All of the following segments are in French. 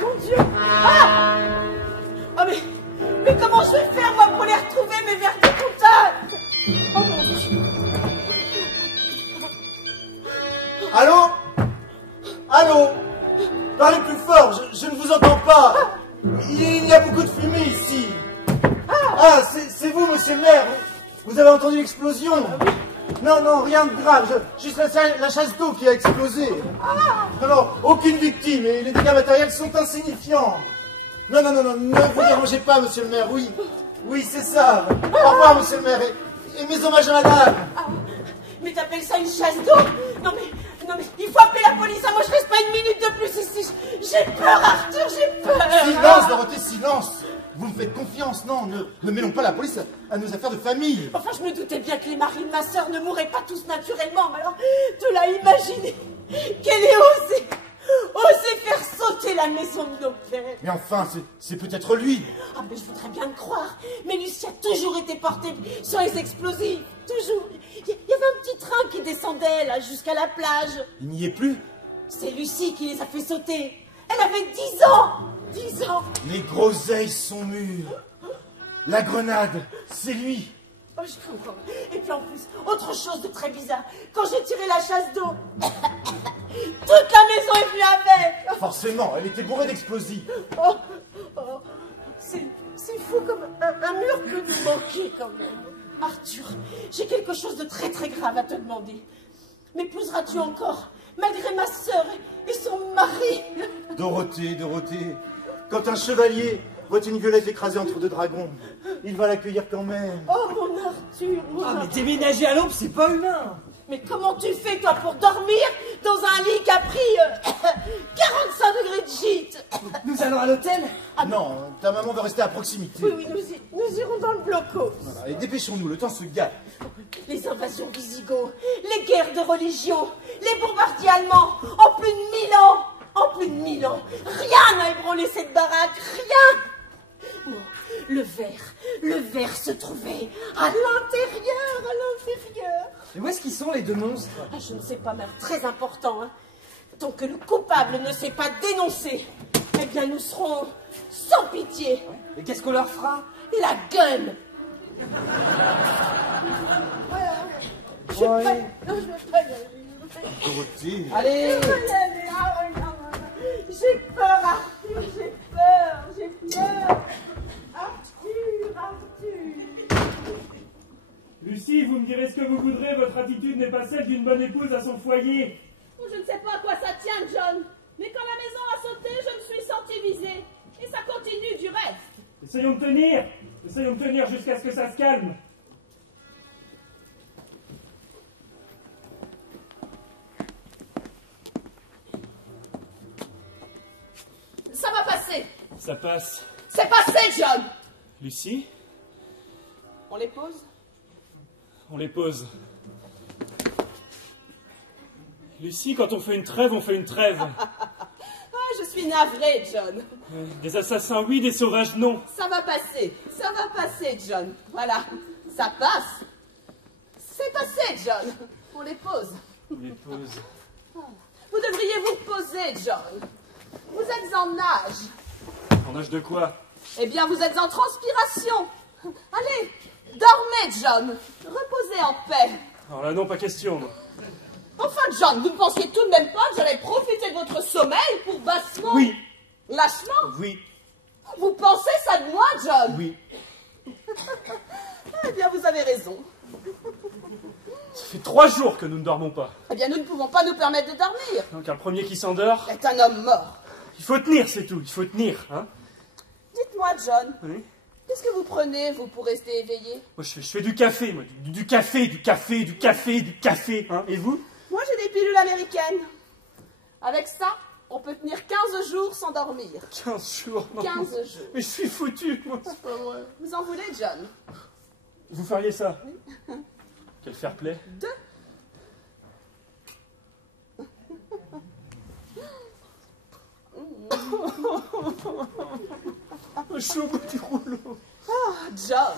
Mon Dieu. Ah! Oh mais comment je vais faire, moi, pour les retrouver, mes vertus comptables? Oh mon Dieu. Allô? Allô? Parlez plus fort, je ne vous entends pas. Il y a beaucoup de fumée ici. Ah, c'est vous, monsieur le maire. Vous avez entendu l'explosion? Non, non, rien de grave. Juste la chasse d'eau qui a explosé. Alors, aucune victime et les dégâts matériels sont insignifiants. Non, non, non, non, ne vous dérangez pas, monsieur le maire. Oui, oui, c'est ça. Au revoir, monsieur le maire. Et mes hommages à la dame. Mais t'appelles ça une chasse d'eau? Non mais, il faut appeler la police. Moi, je reste pas une minute de plus ici. J'ai peur, Arthur, j'ai peur. Silence, Dorothée, silence. Vous me faites confiance, non, ne mêlons pas la police à nos affaires de famille. Enfin, je me doutais bien que les maris de ma sœur ne mourraient pas tous naturellement, mais alors, tu l'as imaginé qu'elle ait osé faire sauter la maison de nos pères. Mais enfin, c'est peut-être lui. Ah, mais je voudrais bien le croire. Mais Lucie a toujours été portée sur les explosifs. Toujours. Il y avait un petit train qui descendait, là, jusqu'à la plage. Il n'y est plus. C'est Lucie qui les a fait sauter. Elle avait 10 ans. 10 ans. Les groseilles sont mûres. La grenade, c'est lui. Oh, je comprends. Et puis en plus, autre chose de très bizarre. Quand j'ai tiré la chasse d'eau, toute la maison est venue avec. Forcément, elle était bourrée d'explosifs. Oh, c'est fou comme un mur peut nous manquer quand même. Arthur, j'ai quelque chose de très très grave à te demander. M'épouseras-tu encore, malgré ma sœur et son mari? Dorothée, Dorothée, quand un chevalier voit une violette écrasée entre deux dragons, il va l'accueillir quand même. Oh mon Arthur, mon Arthur. Mais déménager à l'aube, c'est pas humain. Mais comment tu fais, toi, pour dormir dans un lit qui a pris 45 degrés de gîte? Nous allons à l'hôtel? Non, ta maman va rester à proximité. Oui, nous irons dans le blocos. Voilà, et dépêchons-nous, le temps se gâte. Les invasions visigoths, les guerres de religion, les bombardiers allemands, en plus de 1000 ans. En plus de 1000 ans, rien n'a ébranlé cette baraque, rien. Non, le verre se trouvait à l'intérieur, Et où est-ce qu'ils sont, les deux monstres? Ah, je ne sais pas, mais très important, hein. Tant que le coupable ne s'est pas dénoncé, eh bien nous serons sans pitié. Et qu'est-ce qu'on leur fera? La gueule. Je veux pas y aller. Dorothée. Allez. J'ai peur, Arthur, j'ai peur. Arthur. Lucie, vous me direz ce que vous voudrez, votre attitude n'est pas celle d'une bonne épouse à son foyer. Oh, je ne sais pas à quoi ça tient, John, mais quand la maison a sauté, je me suis sentie visée. Et ça continue du reste. Essayons de tenir jusqu'à ce que ça se calme. Ça va passer. Ça passe. C'est passé, John. Lucie, On les pose? on les pose. Lucie, quand on fait une trêve, on fait une trêve. Ah, je suis navrée, John. Des assassins, oui, des sauvages, non. Ça va passer, John. Voilà, ça passe. C'est passé, John. On les pose. On les pose. Vous devriez vous poser, John. Vous êtes en âge. En âge de quoi? Eh bien, vous êtes en transpiration. Allez, dormez, John. Reposez en paix. Alors là, non, pas question. Non. Enfin, John, vous ne pensiez tout de même pas que j'allais profiter de votre sommeil pour bassement? Oui. Lâchement? Oui. Vous pensez ça de moi, John? Oui. Eh bien, vous avez raison. Ça fait 3 jours que nous ne dormons pas. Eh bien, nous ne pouvons pas nous permettre de dormir. Donc, un premier qui s'endort, C'est un homme mort. il faut tenir, c'est tout. Il faut tenir, hein. Dites-moi, John, Oui. qu'est-ce que vous prenez, vous, pour rester éveillé? Moi, je fais du café, moi. Du café, hein. Et vous? Moi, j'ai des pilules américaines. Avec ça, on peut tenir 15 jours sans dormir. 15 jours, non. 15 jours. Mais je suis foutu, moi. C'est pas vrai. Vous en voulez, John? Vous feriez ça? Quel fair play. 2. Je suis au bout du rouleau. Ah, John,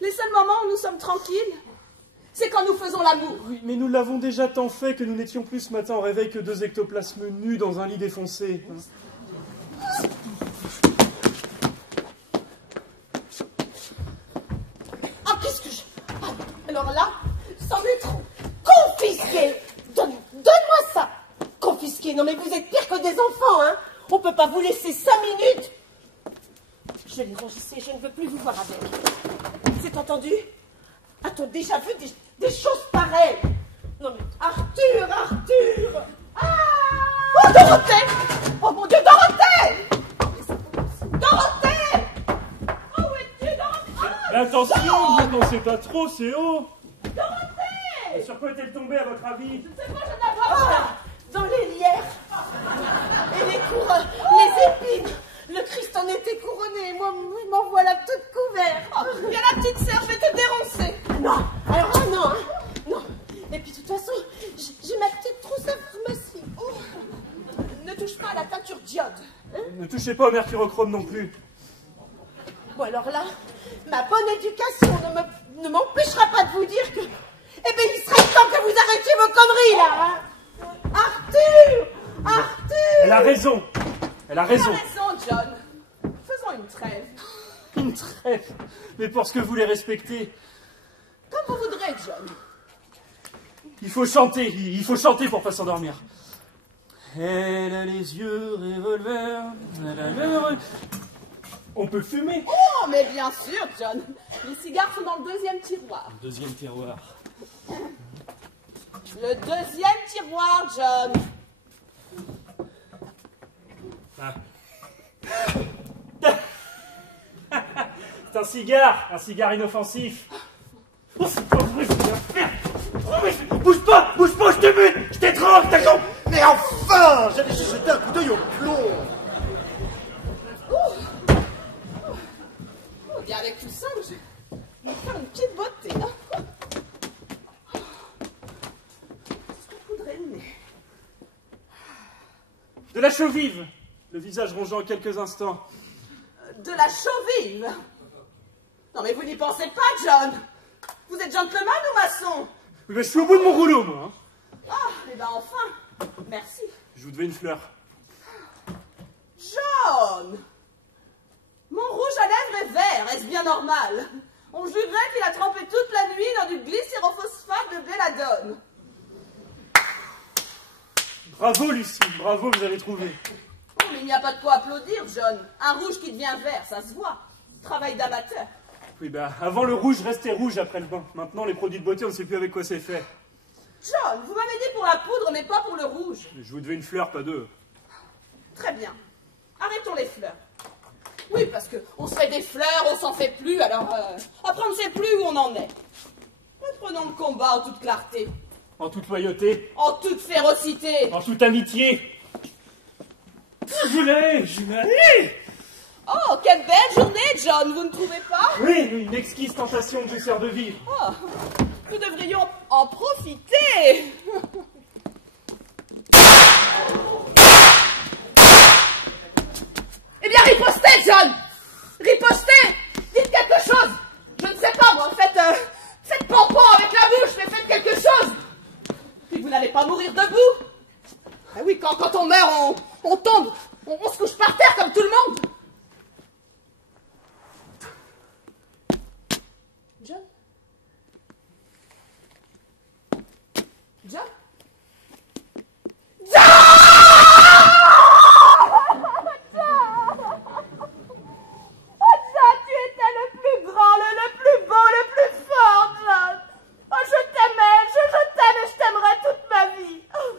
les seuls moments où nous sommes tranquilles, C'est quand nous faisons l'amour. Oui, mais nous l'avons déjà tant fait que nous n'étions plus ce matin au réveil que 2 ectoplasmes nus dans un lit défoncé. Ah, qu'est-ce que je... Ah, alors là, c'en est trop. Confisqué. Donne-moi ça. Confisqué. Non mais vous êtes pire que des enfants, hein. On peut pas vous laisser 5 minutes. Je l'ai rangissé, je ne veux plus vous voir avec. C'est entendu? A-t-on déjà vu des choses pareilles? Non mais... Arthur. Ah! Oh, Dorothée! Oh mon Dieu, Dorothée! Dorothée! Oh, où es-tu, Dorothée? Ah, Attention, ne dansez pas trop, c'est haut. Dorothée! Sur quoi est-elle tombée, à votre avis? Je ne sais pas, je la vois pas. Dans les lierres. Et les couronnes, les épines. Le Christ en était couronné. Moi, m'en voilà toute couverte. Oh, bien la petite sœur, je vais te déroncer. Non, alors là, non, hein. Non. Et puis, de toute façon, j'ai ma petite trousse à pharmacie. Oh. Ne touche pas à la teinture d'iode. Ne touchez pas au mercurochrome non plus. Bon, alors là, ma bonne éducation ne m'empêchera pas de vous dire que... Eh bien, il serait temps que vous arrêtiez vos conneries, là, hein. Arthur! Elle a raison. Elle a Tu as raison. raison, John. Faisons une trêve. Une trêve. Mais parce que vous les respectez. Comme vous voudrez, John. Il faut chanter pour pas s'endormir. Elle a les yeux revolver. Elle a le... On peut fumer. Oh, mais bien sûr, John. Les cigares sont dans le 2e tiroir. Deuxième tiroir. Le 2e tiroir, John. Ah. C'est un cigare inoffensif. Oh, c'est pas vrai, c'est bien fait. Oh, mais bouge pas, je te bute, je t'étrangle, ta jambe. Mais enfin, j'allais juste jeter un coup d'œil au plomb. Oh, bien avec tout ça, je vais faire une petite beauté. Hein. Est-ce qu'on poudrait le nez? De la chaux vive, le visage rongeant quelques instants. De la chaux vive. Non, mais vous n'y pensez pas, John. Vous êtes gentleman ou maçon? Oui, mais je suis au bout de mon rouleau, moi. Hein. Ah, eh ben enfin. Merci. Je vous devais une fleur. John! Mon rouge à lèvres est vert, est-ce bien normal? On jurerait qu'il a trempé toute la nuit dans du glycérophosphate de belladone. Bravo, Lucie, bravo, vous avez trouvé. Oh, mais il n'y a pas de quoi applaudir, John. Un rouge qui devient vert, ça se voit. Travail d'amateur. Oui, bah, avant le rouge restait rouge après le bain. Maintenant, les produits de beauté, on ne sait plus avec quoi c'est fait. John, vous m'avez dit pour la poudre, mais pas pour le rouge. Je vous devais une fleur, pas deux. Très bien. Arrêtons les fleurs. Oui, parce qu'on se fait des fleurs, on s'en fait plus, alors après on ne sait plus où on en est. Reprenons le combat en toute clarté, En toute loyauté, en toute férocité. en toute amitié. Je l'ai. Oh, quelle belle journée, John, vous ne trouvez pas? Oui, une exquise tentation que je sers de vivre. Oh, nous devrions en profiter. Eh bien, ripostez, John. Ripostez. Dites quelque chose. Je ne sais pas, moi, faites pompon avec la bouche, mais faites quelque chose. Puis vous n'allez pas mourir debout. Ah oui, quand on meurt, on tombe. On se couche par terre comme tout le monde. John? John? Tu étais le plus grand, le plus beau, le plus fort, John. Oh, je t'aimais, je t'aime et je t'aimerai toute ma vie. Oh,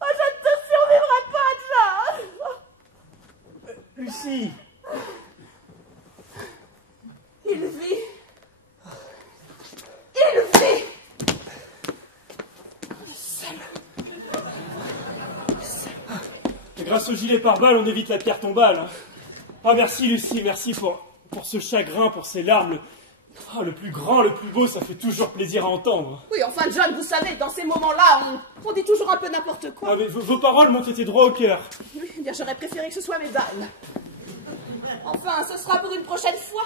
je ne te survivrai pas, John. Lucie, Il vit. Il vit. et grâce au gilet pare-balles, on évite la pierre tombale. Hein. Ah, merci, Lucie, merci pour ce chagrin, pour ces larmes. Ah, le plus grand, le plus beau, ça fait toujours plaisir à entendre. Oui, enfin, John, vous savez, dans ces moments-là, on dit toujours un peu n'importe quoi. Ah, mais vos paroles m'ont été droit au cœur. Oui, eh bien, j'aurais préféré que ce soit mes balles. Enfin, ce sera pour une prochaine fois.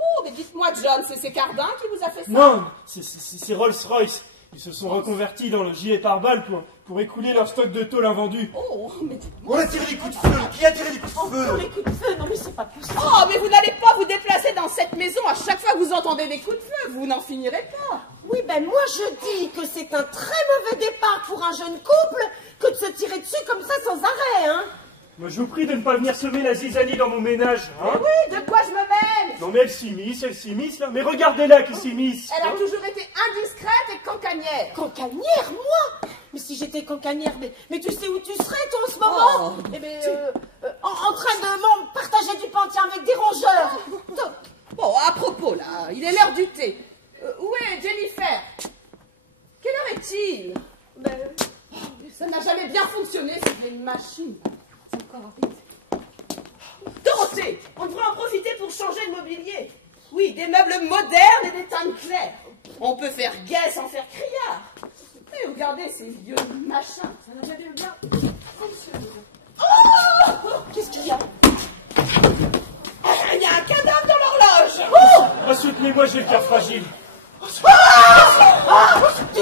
Oh, mais dites-moi, John, c'est Cardin qui vous a fait ça? Non, c'est Rolls-Royce. Ils se sont reconvertis dans le gilet pare-balles pour écouler leur stock de tôle invendu. Oh, mais dites-moi... On a tiré des coups de feu. Qui a tiré des coups de Encore feu? les coups de feu, non mais c'est pas possible. Oh, mais vous n'allez pas vous déplacer dans cette maison à chaque fois que vous entendez des coups de feu. Vous n'en finirez pas. Oui, ben moi je dis que c'est un très mauvais départ pour un jeune couple que de se tirer dessus comme ça sans arrêt, hein. Moi, je vous prie de ne pas venir semer la zizanie dans mon ménage, hein. Oui, de quoi je me mêle? Non, mais elle s'immisce, là. Mais regardez-la qui s'immisce. Elle a toujours été indiscrète et cancanière. Cancanière, moi? Mais si j'étais cancanière, mais tu sais où tu serais toi en ce moment? Oh. Eh bien, en train de partager du pain avec des rongeurs. Donc, Bon, à propos, là, il est l'heure du thé. Où est Jennifer? Quelle heure est-il? Ben, ça n'a jamais bien fonctionné, cette vieille machine. C'est encore vite. Dorothée, on devrait en profiter pour changer de mobilier. Oui, des meubles modernes et des teintes claires. On peut faire gai sans faire criard. Mais regardez ces vieux machins, ça n'a jamais bien fonctionné. Oh! qu'est-ce qu'il y a? Il y a un cadavre dans l'horloge. Ah, soutenez-moi, j'ai le cœur fragile. Du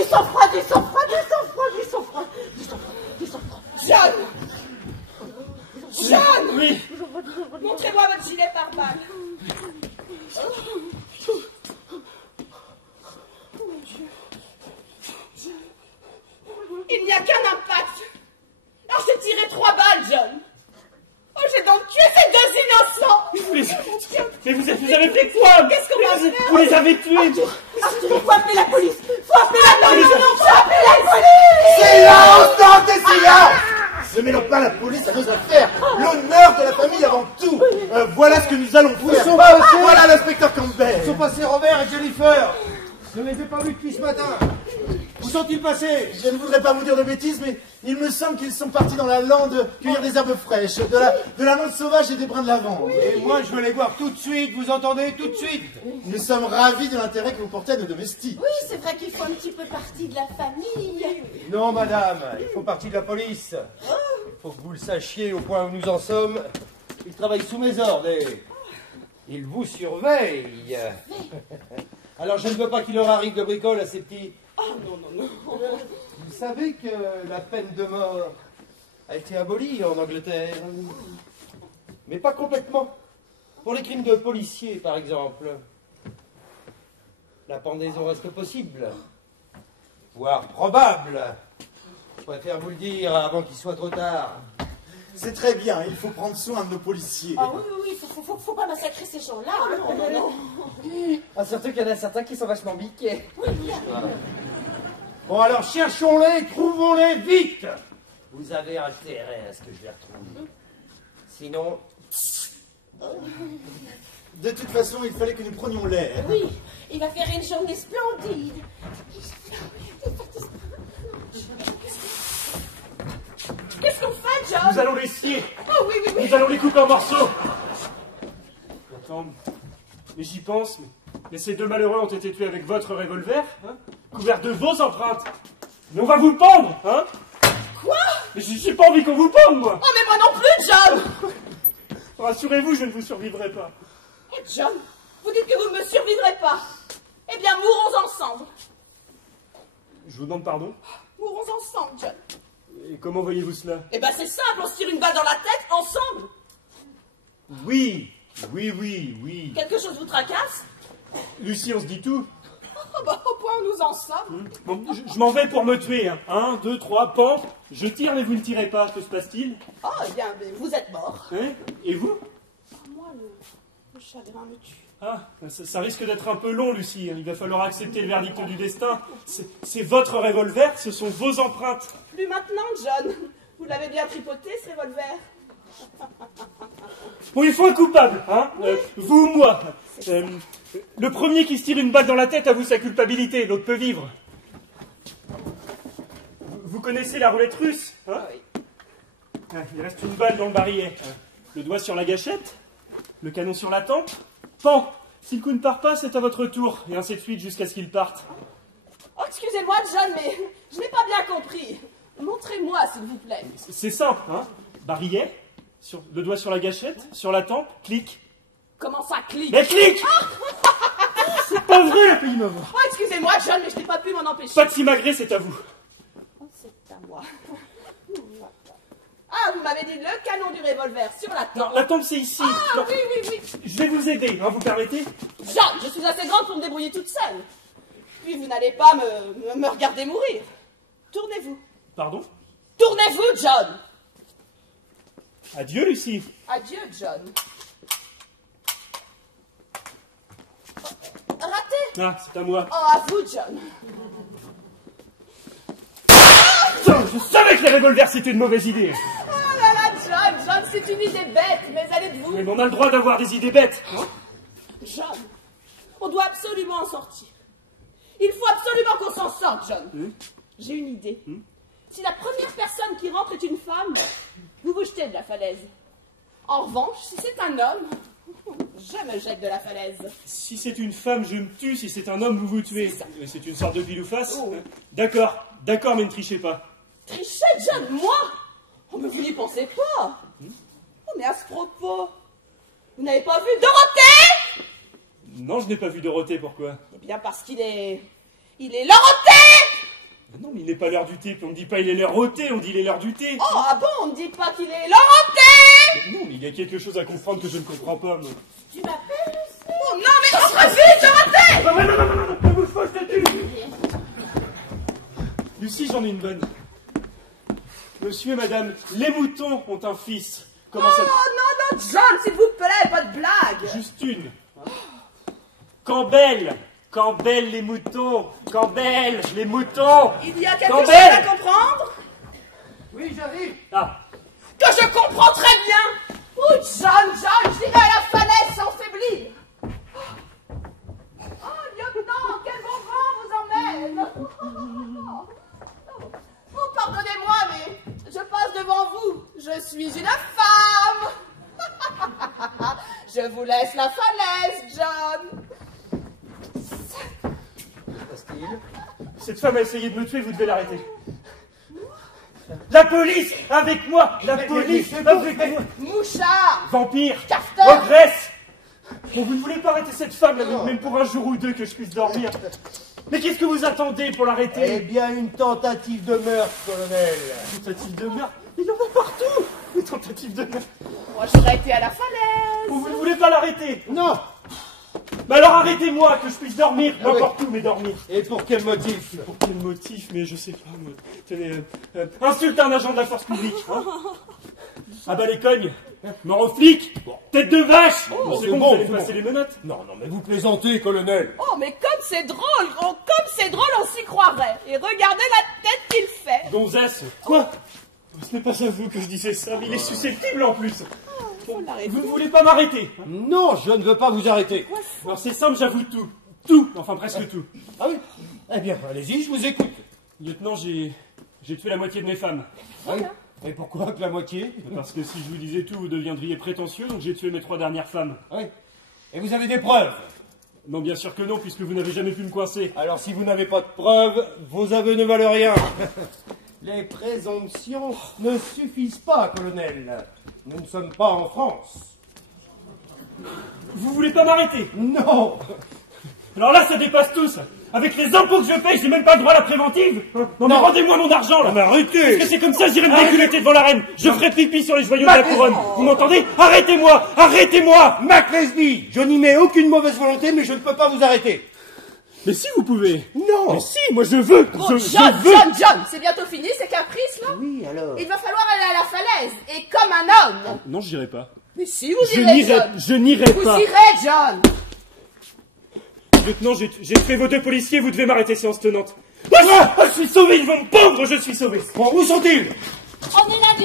sang-froid, du sang-froid, du sang-froid, du sang-froid, du sang-froid, du sang-froid. John! John! Oui. Montrez-moi votre gilet pare-balles. Il n'y a qu'un impact. Alors j'ai tiré 3 balles, John. Oh, j'ai donc tué ces 2 innocents. Mais vous avez fait quoi? Qu'est-ce qu'on va faire? Vous les avez tués. Arthur, il faut appeler la police. Faut appeler la police. Faut appeler la police. Silence, non, silence! Ne mêlons pas la police à nos affaires. L'honneur de la famille avant tout. Voilà ce que nous allons faire. sont passés. Voilà l'inspecteur Campbell. Ils sont passés Robert et Jennifer. Je ne les ai pas vus depuis ce matin. Où sont-ils passés? Je ne voudrais pas vous dire de bêtises, mais il me semble qu'ils sont partis dans la lande cueillir des herbes fraîches, de la menthe sauvage et des brins de lavande. Et moi, je veux les voir tout de suite, vous entendez? Tout de suite. Nous sommes ravis de l'intérêt que vous portez à nos domestiques. Oui, c'est vrai qu'il faut un petit peu partie de la famille. Non, madame, il faut partie de la police. Il faut que vous le sachiez au point où nous en sommes. Ils travaillent sous mes ordres et ils vous surveillent. Alors, je ne veux pas qu'il leur arrive de bricole à ces petits... Oh, non. Vous savez que la peine de mort a été abolie en Angleterre. Mais pas complètement. Pour les crimes de policiers, par exemple. La pendaison reste possible. Voire probable. Je préfère vous le dire avant qu'il soit trop tard. C'est très bien, il faut prendre soin de nos policiers. Ah oui, faut pas massacrer ces gens-là. Non. Ah, surtout qu'il y en a certains qui sont vachement biqués. Bon, alors cherchons-les, trouvons-les vite. Vous avez intérêt à ce que je les retrouve. Sinon... De toute façon, il fallait que nous prenions l'air. Oui, il va faire une journée splendide. Qu'est-ce qu'on fait, John? Nous allons les scier. Oh oui. Nous allons les couper en morceaux. Attends, mais j'y pense, mais ces 2 malheureux ont été tués avec votre revolver, hein, couvert de vos empreintes. Mais on va vous pendre, hein? Quoi? Mais j'ai pas envie qu'on vous pende, moi. Oh, mais moi non plus, John. Rassurez-vous, je ne vous survivrai pas. Oh, John, vous dites que vous ne me survivrez pas. Eh bien, mourons ensemble. Je vous demande pardon. Mourons ensemble, John. Et comment voyez-vous cela? Eh ben, c'est simple, on se tire une balle dans la tête, ensemble. Oui. Quelque chose vous tracasse? Lucie, on se dit tout. Oh, bah, au point où nous en sommes. Bon, je m'en vais pour me tuer. Hein. 1, 2, 3, pan. Je tire, mais vous ne tirez pas. Que se passe-t-il? Oh, eh bien, vous êtes mort. Hein? Et vous? Moi, le chagrin me tue. Ah, ça risque d'être un peu long, Lucie. Il va falloir accepter le verdict du destin. C'est votre revolver, ce sont vos empreintes. Plus maintenant, John. Vous l'avez bien tripoté, ce revolver. Bon, il faut un coupable, hein? Vous ou moi. Le premier qui se tire une balle dans la tête avoue sa culpabilité, l'autre peut vivre. Vous connaissez la roulette russe, hein? Oui. Ah, il reste une balle dans le barillet. Le doigt sur la gâchette, le canon sur la tempe. Pan, si le coup ne part pas, c'est à votre tour, et ainsi de suite jusqu'à ce qu'il parte. Oh, excusez-moi, John, mais je n'ai pas bien compris. Montrez-moi, s'il vous plaît. C'est simple, hein? Barillet, le doigt sur la gâchette, sur la tempe, clic. Comment ça clique? Mais clique! C'est pas vrai, la pays mauve! Oh, excusez-moi, John, mais je n'ai pas pu m'en empêcher. Pas de simagrée, c'est à vous. Oh, c'est à moi. Ah, vous m'avez dit le canon du revolver sur la Non, tempe. la tombe, c'est ici. Ah, Non, oui, oui, oui. je vais vous aider, hein, vous permettez? John, je suis assez grande pour me débrouiller toute seule. Puis vous n'allez pas me regarder mourir. Tournez-vous. Pardon? Tournez-vous, John. Adieu, Lucie. Adieu, John. Raté. Ah, c'est à moi. Oh, à vous, John. Putain, je savais que les revolvers, c'était une mauvaise idée. Oh là là, John, c'est une idée bête, mais elle est de vous. Mais on a le droit d'avoir des idées bêtes. John, on doit absolument en sortir. Il faut absolument qu'on s'en sorte, John. J'ai une idée. Si la première personne qui rentre est une femme, vous vous jetez de la falaise. En revanche, si c'est un homme, je me jette de la falaise. Si c'est une femme, je me tue. Si c'est un homme, vous vous tuez. C'est ça. Mais c'est une sorte de pile ou face. Oh. D'accord, d'accord, mais ne trichez pas. Tricher, John, moi? Oh, mais vous n'y pensez pas. Oh, mais à ce propos, vous n'avez pas vu Dorothée? Non, je n'ai pas vu Dorothée, pourquoi? Eh bien, parce qu'il est... Il est Dorothée! Non, mais il n'est pas l'heure du thé, puis on ne dit pas il est l'heure au thé, on dit il est l'heure du thé. Oh, ah bon, on ne dit pas qu'il est Dorothée! Non, mais il y a quelque chose à comprendre que je ne comprends pas, moi. Tu m'appelles Lucie? Oh non, mais entre vite, Dorothée! Ah, non, ne bouge pas, je te tue. Lucie, j'en ai une bonne. Monsieur et madame, les moutons ont un fils. Comment ça... Oh non, John, s'il vous plaît, pas de blague! Juste une. Campbell, les moutons. Campbell, les moutons. Il y a quelque Campbell. chose à comprendre? Oui, j'arrive. Ah, Que je comprends très bien! Oh, John, j'irai à la falaise sans faiblir! Oh, lieutenant, quel bon vent vous emmène! Oh, pardonnez-moi, mais je passe devant vous. Je suis une femme! Je vous laisse la falaise, John! cette femme a essayé de me tuer, vous devez l'arrêter. La police avec moi. La police avec moi. Mouchard! Vampire. Carter. Ogresse. Bon, vous ne voulez pas arrêter cette femme, là, même pour un jour ou deux que je puisse dormir. Mais qu'est-ce que vous attendez pour Eh l'arrêter? bien, une tentative de meurtre, colonel. Tentative de meurtre. Il y en a partout. Des tentatives de meurtre. Moi, j'aurais été à la falaise! Vous ne voulez pas l'arrêter? Non. Mais alors arrêtez-moi, que je puisse dormir, Ah oui. n'importe où, mais dormir. Et pour quel motif? Pour quel motif? Mais je sais pas, moi. Tenez, insulte un agent de la force publique, hein. Ah bah les cognes, mort aux flics, tête de vache. Oh, c'est c'est bon, bon, vous allez c'est passer bon. les menottes. Non, mais vous plaisantez, colonel. Oh, mais comme c'est drôle, on s'y croirait. Et regardez la tête qu'il fait. Gonzesse, quoi? Ce n'est pas à vous que je disais ça, mais il est susceptible en plus. Faut l'arrêter. Vous ne voulez pas m'arrêter? Non, je ne veux pas vous arrêter. Alors c'est simple, j'avoue tout. Tout, enfin presque tout. Ah oui? Eh bien, allez-y, je vous écoute. Lieutenant, j'ai tué la moitié de mes femmes. Ah oui? Et pourquoi que la moitié? Parce que si je vous disais tout, vous deviendriez prétentieux, donc j'ai tué mes 3 dernières femmes. Ah oui. Et vous avez des preuves? Non, bien sûr que non, puisque vous n'avez jamais pu me coincer. Alors, si vous n'avez pas de preuves, vos aveux ne valent rien. Les présomptions ne suffisent pas, colonel. Nous ne sommes pas en France. Vous voulez pas m'arrêter? Non. Alors là, ça dépasse tout, ça. Avec les impôts que je paye, j'ai même pas le droit à la préventive. Non, mais rendez-moi mon argent, là. Mais arrêtez. Parce que c'est comme ça, j'irai me déculotter devant la reine. Je ferai pipi sur les joyaux de la couronne. Vous m'entendez? Arrêtez-moi! Arrêtez-moi! Mac Leslie, je n'y mets aucune mauvaise volonté, mais je ne peux pas vous arrêter. Mais si vous pouvez. Non. Mais si, moi je veux. Oh, je John, c'est bientôt fini, ces caprices, là? Oui, alors. Il va falloir aller à la falaise, et comme un homme. Non, j'irai pas. Mais si, vous irez, John. Je n'irai Vous pas. irez, John. Lieutenant, j'ai tué vos 2 policiers, vous devez m'arrêter séance tenante. Ah, je suis sauvé, ils vont me pendre, je suis sauvé. Bon, où sont-ils? On est là du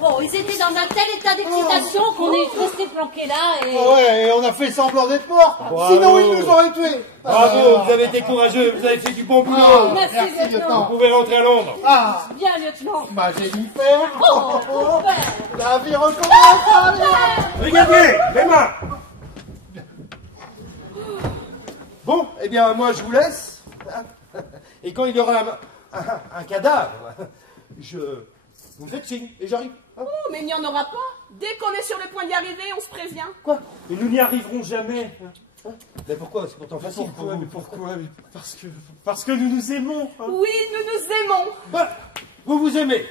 Bon, ils étaient dans un tel état d'excitation qu'on est resté planqués là et... Ouais, et on a fait semblant d'être morts. Bravo. Sinon, ils nous auraient tués. Bravo, vous avez été courageux, vous avez fait du bon boulot. Merci, lieutenant. Vous pouvez rentrer à Londres. Ah, Bien, lieutenant. bah j'ai dû faire. Oh, mon père. La vie recommence. Allez. Regardez, les mains. Bon, eh bien, moi, je vous laisse. Et quand il y aura un cadavre, je Vous me faites signe et j'arrive. Hein? Oh, mais il n'y en aura pas. Dès qu'on est sur le point d'y arriver, on se prévient. Quoi? Mais nous n'y arriverons jamais. Mais pourquoi? C'est pourtant facile pour vous. Pourquoi? Mais parce que nous nous aimons. Hein. Oui, nous nous aimons. Bah, vous vous aimez.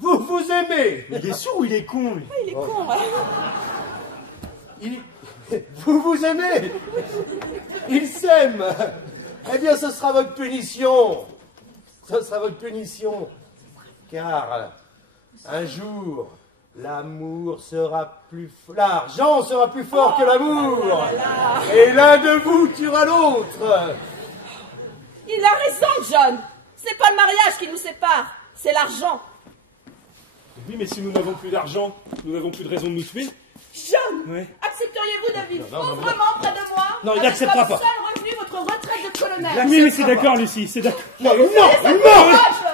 Vous vous aimez. Mais il est sourd ou il est con, lui? Il est con, hein. Vous vous aimez. Il s'aime. Eh bien, ce sera votre punition. Ce sera votre punition. Car un jour, l'amour sera plus... L'argent sera plus fort que l'amour. Et l'un de vous tuera l'autre. Il a raison, John. Ce n'est pas le mariage qui nous sépare, c'est l'argent. Oui, mais si nous n'avons plus d'argent, nous n'avons plus de raison de nous tuer. John, Ouais. accepteriez-vous de vivre Non, non, non, pauvrement près de moi? Non, il avec n'acceptera comme pas. seul revenu votre retraite de colonel. Oui, mais c'est d'accord, Lucie, c'est d'accord. Non, non, non.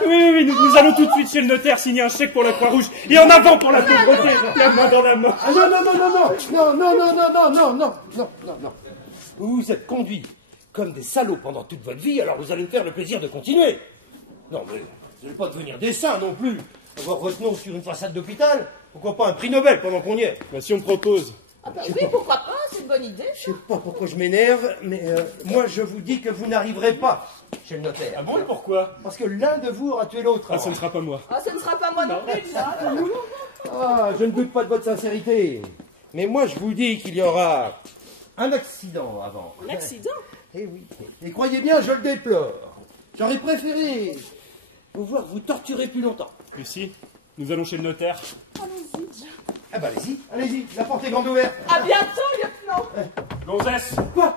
Oui, nous allons tout de suite chez le notaire signer un chèque pour la Croix-Rouge. Et en avant pour la pauvreté, la main dans la main. Ah non, non, non, non, non, non, non, non, non, non, non, non, non, non, non. Vous vous êtes conduits comme des salauds pendant toute votre vie, alors vous allez me faire le plaisir de continuer. Non, mais vous n'allez pas devenir des saints non plus. Avoir votre nom sur une façade d'hôpital, pourquoi pas un prix Nobel pendant qu'on y est? Bah, si on me propose. Ah bah oui, pourquoi pas, c'est une bonne idée. Je sais pas pourquoi je m'énerve, mais moi je vous dis que vous n'arriverez pas chez le notaire. Ah bon, et pourquoi? Parce que l'un de vous aura tué l'autre. Ah, ce ne sera pas moi. Ah, ce ne sera pas moi non plus, John. Ah, je ne doute pas de votre sincérité. Mais moi je vous dis qu'il y aura un accident avant. Un accident? Eh oui. Et croyez bien, je le déplore. J'aurais préféré vous voir vous torturer plus longtemps. Lucie, nous allons chez le notaire. Allons-y, John. Ah bah allez-y, allez-y, la porte est grande ouverte. À bientôt, lieutenant. Gonzesse, Quoi?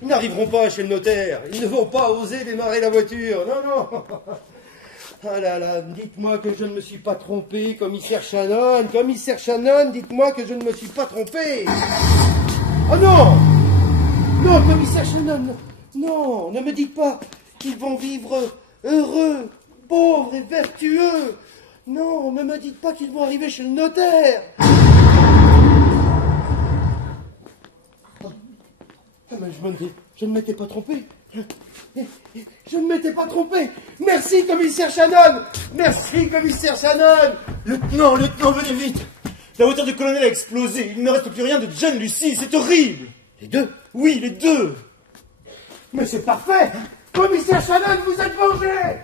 Ils n'arriveront pas chez le notaire. Ils ne vont pas oser démarrer la voiture. Non, non. Ah là là, dites-moi que je ne me suis pas trompé, commissaire Shannon. Commissaire Shannon, dites-moi que je ne me suis pas trompé. Oh non! Non, commissaire Shannon, non, ne me dites pas qu'ils vont vivre heureux, pauvres et vertueux. Non, ne me dites pas qu'ils vont arriver chez le notaire. Ah, mais je ne m'étais pas trompé. Je ne m'étais pas trompé. Merci, commissaire Shannon. Merci, commissaire Shannon. Lieutenant, venez vite. La voiture du colonel a explosé. Il ne reste plus rien de John, Lucie. C'est horrible. Les deux? Oui, les deux. Mais c'est parfait. Commissaire Shannon, vous êtes vengé.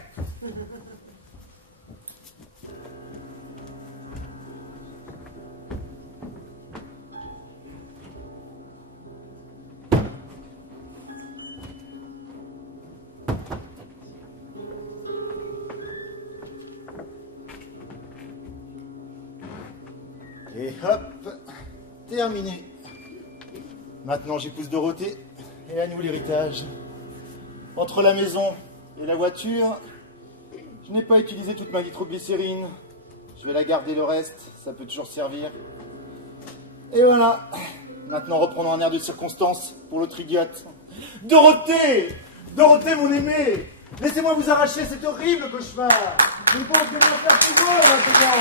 Et hop, terminé. Maintenant, j'épouse Dorothée et à nous l'héritage. Entre la maison et la voiture, je n'ai pas utilisé toute ma nitroglycérine. Je vais la garder le reste, ça peut toujours servir. Et voilà. Maintenant, reprenons un air de circonstance pour l'autre idiote. Dorothée! Dorothée, mon aimée! Laissez-moi vous arracher cet horrible cauchemar! Je ne pense que bien faire tout beau maintenant!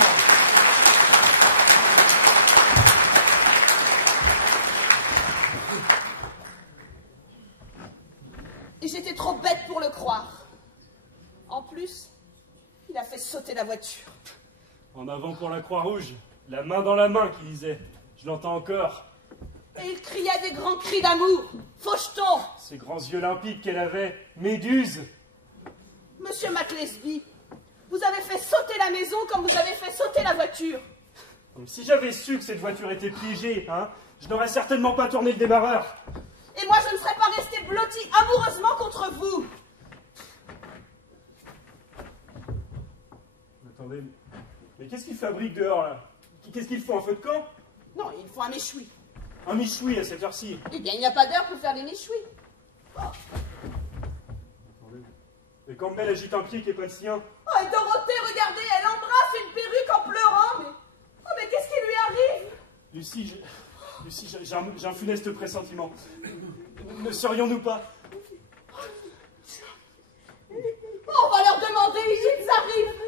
Et j'étais trop bête pour le croire. En plus, il a fait sauter la voiture. en avant pour la Croix-Rouge. La main dans la main, qui disait. Je l'entends encore. Et il criait des grands cris d'amour. Faucheton! Ces grands yeux limpides qu'elle avait. Méduse! Monsieur McLesby, vous avez fait sauter la maison comme vous avez fait sauter la voiture. Comme si j'avais su que cette voiture était piégée, hein, je n'aurais certainement pas tourné le démarreur. Et moi, je ne serais pas resté blotti amoureusement contre vous. Attendez, mais qu'est-ce qu'ils fabriquent dehors, là? Qu'est-ce qu'ils font, un feu de camp? Non, il faut un méchoui. Un michoui à cette heure-ci. Eh bien, il n'y a pas d'heure pour faire des méchouis. Attendez. Et Campbell agite un pied qui n'est pas le sien. Oh, et Dorothée, regardez, elle embrasse une perruque en pleurant. Mais qu'est-ce qui lui arrive? Lucie, j'ai un funeste pressentiment. Ne serions-nous pas? On va leur demander, ils arrivent.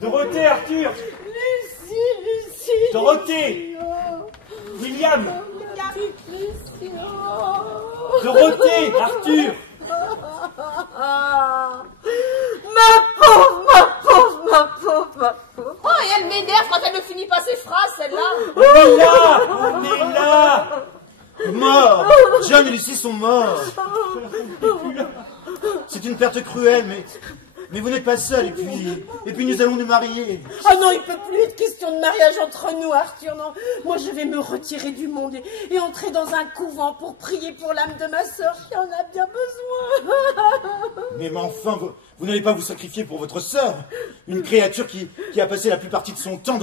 Dorothée, Arthur! Lucie. Dorothée! William! Lucie. Dorothée, Arthur! une perte cruelle, mais vous n'êtes pas seul, et puis nous allons nous marier. Oh non, il peut plus être question de mariage entre nous, Arthur, non. Moi, je vais me retirer du monde et entrer dans un couvent pour prier pour l'âme de ma sœur qui en a bien besoin. Mais enfin, vous n'allez pas vous sacrifier pour votre sœur, une créature qui a passé la plus partie de son temps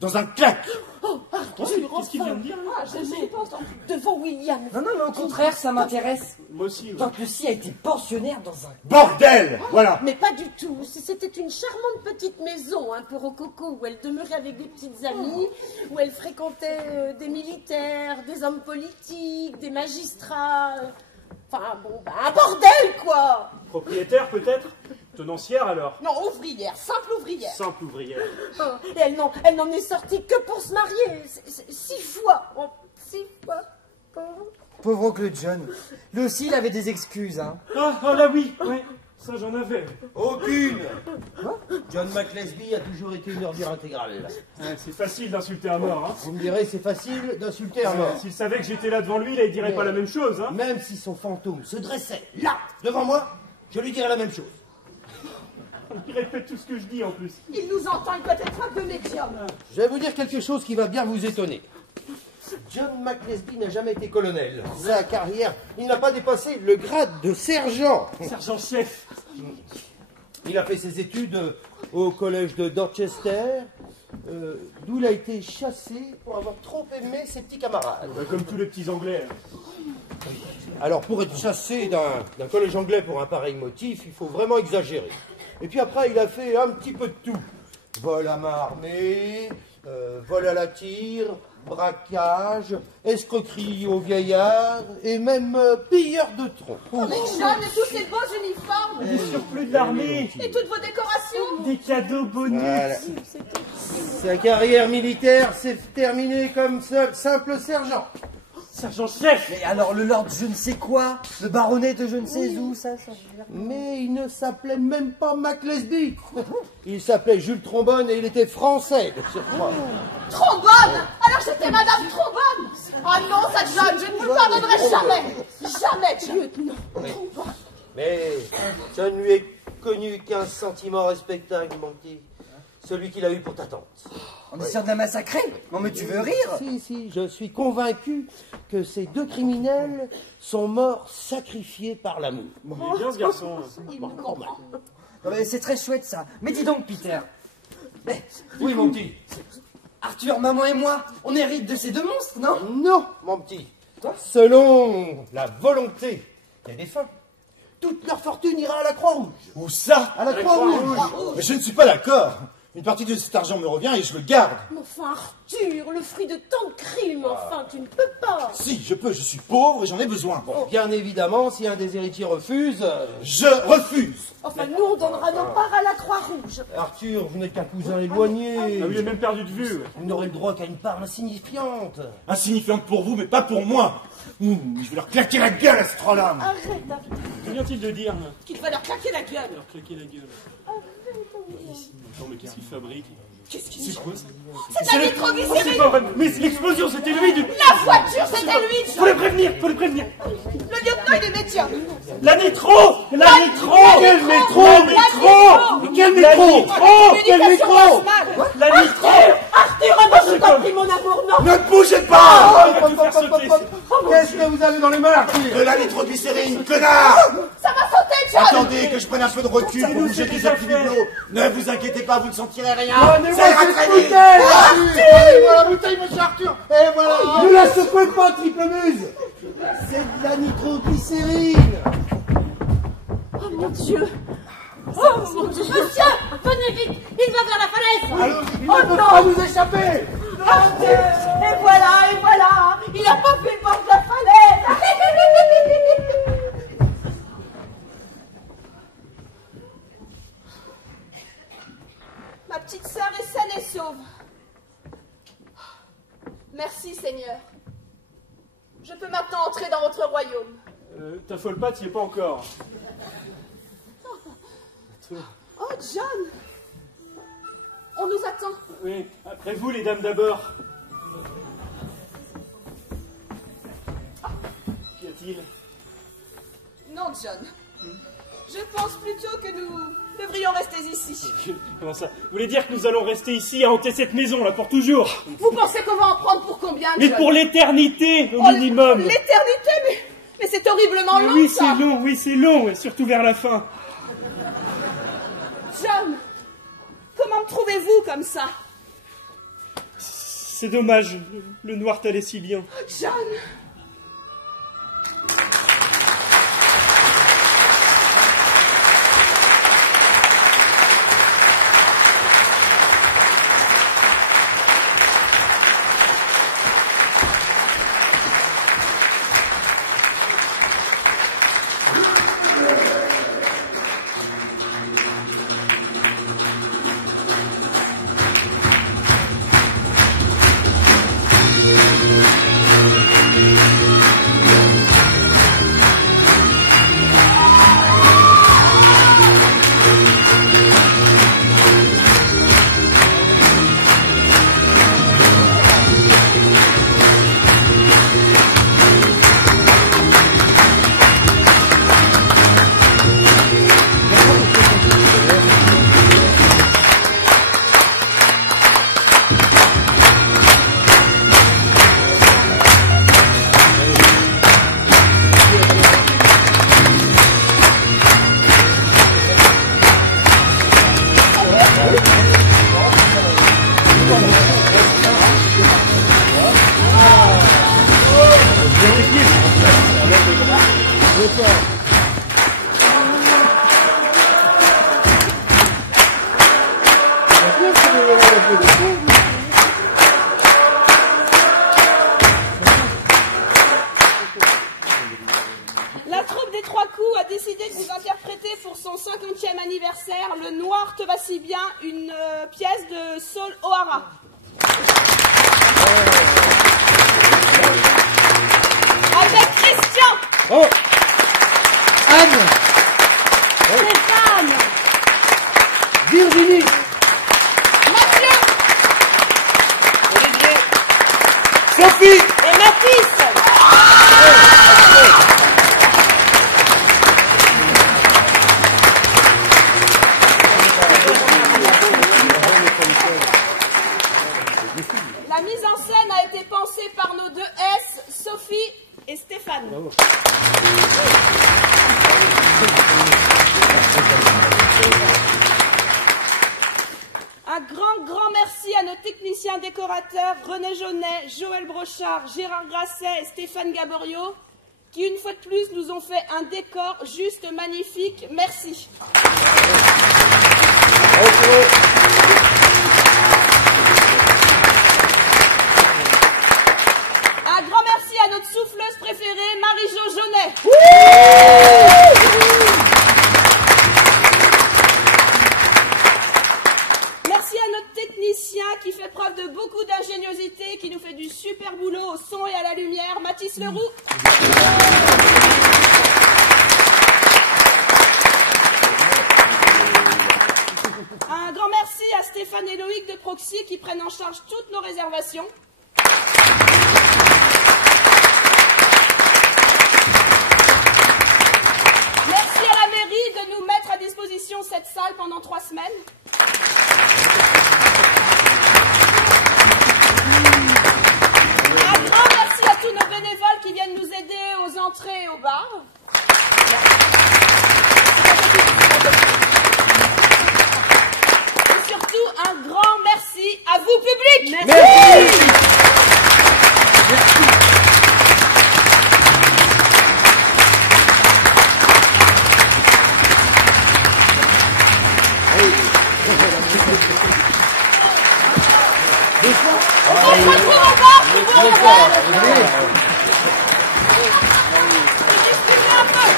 dans un claque. Oh, Arthur, Qu'est-ce qu'il vient de dire, là? Ah, je n'ai pas entendu. Devant William. Non, mais au contraire, ça m'intéresse. Moi aussi, ouais. Tant que Lucie a été pensionnaire dans un... Bordel! Voilà. Mais pas du tout. C'était une charmante petite maison, un peu rococo, où elle demeurait avec des petites amies, où elle fréquentait des militaires, des hommes politiques, des magistrats. Enfin, bon, bah, un bordel, quoi! Propriétaire, peut-être? Tenancière, alors? Non, ouvrière, simple ouvrière. Simple ouvrière. Oh, et elle n'en est sortie que pour se marier. 6 fois. Oh, 6 fois. Oh. Pauvre oncle John. Lui aussi, il avait des excuses, hein. Ah, là oui, ouais. Ça, j'en avais. Aucune. John McLesby a toujours été une ordure intégrale. Ouais, c'est facile d'insulter un mort, hein. Vous me direz, c'est facile d'insulter un mort. S'il savait que j'étais là devant lui, là, il dirait pas la même chose, hein. Même si son fantôme se dressait là, devant moi, je lui dirais la même chose. Il répète tout ce que je dis, en plus. Il nous entend, il peut être un peu médium. Je vais vous dire quelque chose qui va bien vous étonner. John McLesby n'a jamais été colonel. Sa carrière, il n'a pas dépassé le grade de sergent. Sergent-chef. Il a fait ses études au collège de Dorchester, d'où il a été chassé pour avoir trop aimé ses petits camarades. Comme tous les petits Anglais. Alors, pour être chassé d'un collège anglais pour un pareil motif, il faut vraiment exagérer. Et puis après, il a fait un petit peu de tout. Vol à main armée, vol à la tire, braquage, escroquerie aux vieillards, et même pilleur de tronc. Oh, mais John, et tous ces beaux uniformes, Des surplus de l'armée. et toutes vos décorations. Des cadeaux bonus. Voilà. Sa carrière militaire s'est terminée comme simple sergent. Sergent-chef. Mais alors, le lord je ne sais quoi, le baronnet de je ne sais où, ça veut dire... Mais il ne s'appelait même pas McLesby. Il s'appelait Jules Trombone et il était français, de surcroît. Trombone. Alors j'étais Madame Trombone. Oh non, ça John, je ne vous le pardonnerai jamais. Jamais, lieutenant. Mais je ne lui ai connu qu'un sentiment respectable, mon petit. Celui qu'il a eu pour ta tante. On est sûr de la massacrer? Non mais tu veux rire? Si, je suis convaincu que ces deux criminels sont morts sacrifiés par l'amour. Il est bien, ce garçon. Il nous comprend. Non, mais c'est très chouette ça. Mais dis donc, Peter. Mais, Oui, mon petit. Arthur, maman et moi, on hérite de ces deux monstres, non? Non, mon petit. Selon la volonté des défunts, toute leur fortune ira à la Croix-Rouge. Où ça? À la Croix-Rouge. Mais je ne suis pas d'accord. Une partie de cet argent me revient et je le garde. Mais enfin, Arthur, le fruit de tant de crimes, enfin, tu ne peux pas. Si, je peux, je suis pauvre et j'en ai besoin. Bien évidemment, si un des héritiers refuse... Je refuse. Enfin, nous, on donnera nos parts à la Croix-Rouge. Arthur, vous n'êtes qu'un cousin éloigné. Ah oui, il est même perdu de vue. Ouais. Vous n'aurez le droit qu'à une part insignifiante. Insignifiante pour vous, mais pas pour moi. Je vais leur claquer la gueule à ces trois-là. Arrête, Arthur. Que vient-il de dire, là? Qu'il va leur claquer la gueule. Alors, claquer la gueule. Attends, mais qu'est-ce qu'il fabrique? Qu'est-ce qu'il C'est quoi ça? C'est un Oh, c'est nitroglycérine. pas vrai. Mais l'explosion, c'était lui du... La voiture, c'était lui. Faut les prévenir, faut les prévenir. Le lieutenant, il est médium. La nitro. La nitro. Quel métro? Métro. Quel La métro? nitro. Quel Communication métro? plasmale. La nitro. Arthur, oh non, je t'en prie, mon amour, non. Ne bougez pas. On va tout faire sauter. Qu'est-ce que vous avez dans les mains, Arthur? De la nitroglycérine, connard. Ça va sauter, John. Attendez que je prenne un peu de recul pour nous, bouger c'est des déjà appuis fait. bibelots. Ne vous inquiétez pas, vous ne sentirez rien. Ne Ça ira très vite. Et voilà la bouteille, monsieur Arthur. Et voilà. Ne la secouez pas, triple muse. C'est de la nitroglycérine. Oh mon Dieu. Oh mon Dieu. Monsieur, venez vite. Il va vers la falaise. Alors, il ne peut pas nous échapper. Et voilà. Il n'a pas fait le bord de la falaise. Ma petite sœur est saine et sauve. Merci, Seigneur. Je peux maintenant entrer dans votre royaume. T'affole pas, t'y es pas encore. Oh, John. On nous attend. Oui, après vous, les dames d'abord. Qu'y a-t-il? Non, John. Je pense plutôt que nous devrions rester ici. Comment ça? Vous voulez dire que nous allons rester ici à hanter cette maison, là, pour toujours? Vous pensez qu'on va en prendre pour combien, Mais John? pour l'éternité, au Oh, minimum. L'éternité, mais c'est horriblement long, Oui, ça. c'est long, et surtout vers la fin. John, comment me trouvez-vous comme ça? C'est dommage, le noir t'allait si bien. John. La troupe des Trois Coups a décidé de vous interpréter pour son 50e anniversaire Le Noir te va si bien, une pièce de Saul O'Hara. Avec Christian, Oh Anne, Stéphane, Virginie, Mathieu, Sophie, et Mathis. La mise en scène a été pensée par nos deux S, Sophie et Stéphane. Un grand merci à nos techniciens décorateurs René Jaunet, Joël Brochard, Gérard Grasset et Stéphane Gaborio, qui une fois de plus nous ont fait un décor juste magnifique. Merci. Un grand merci à notre souffleuse préférée, Marie-Jo Jaunet. Merci à notre technicien qui fait preuve de beaucoup d'ingéniosité, qui nous fait du super boulot au son et à la lumière, Mathis Leroux. Un grand merci à Stéphane et Loïc de Proxy qui prennent en charge toutes nos réservations. Merci à la mairie de nous mettre à disposition cette salle pendant 3 semaines. Un grand merci à tous nos bénévoles qui viennent nous aider aux entrées et au bar. Et surtout, un grand merci à vous, public. merci. On se retrouve au bar, si vous voulez. Discutez un peu.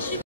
je suis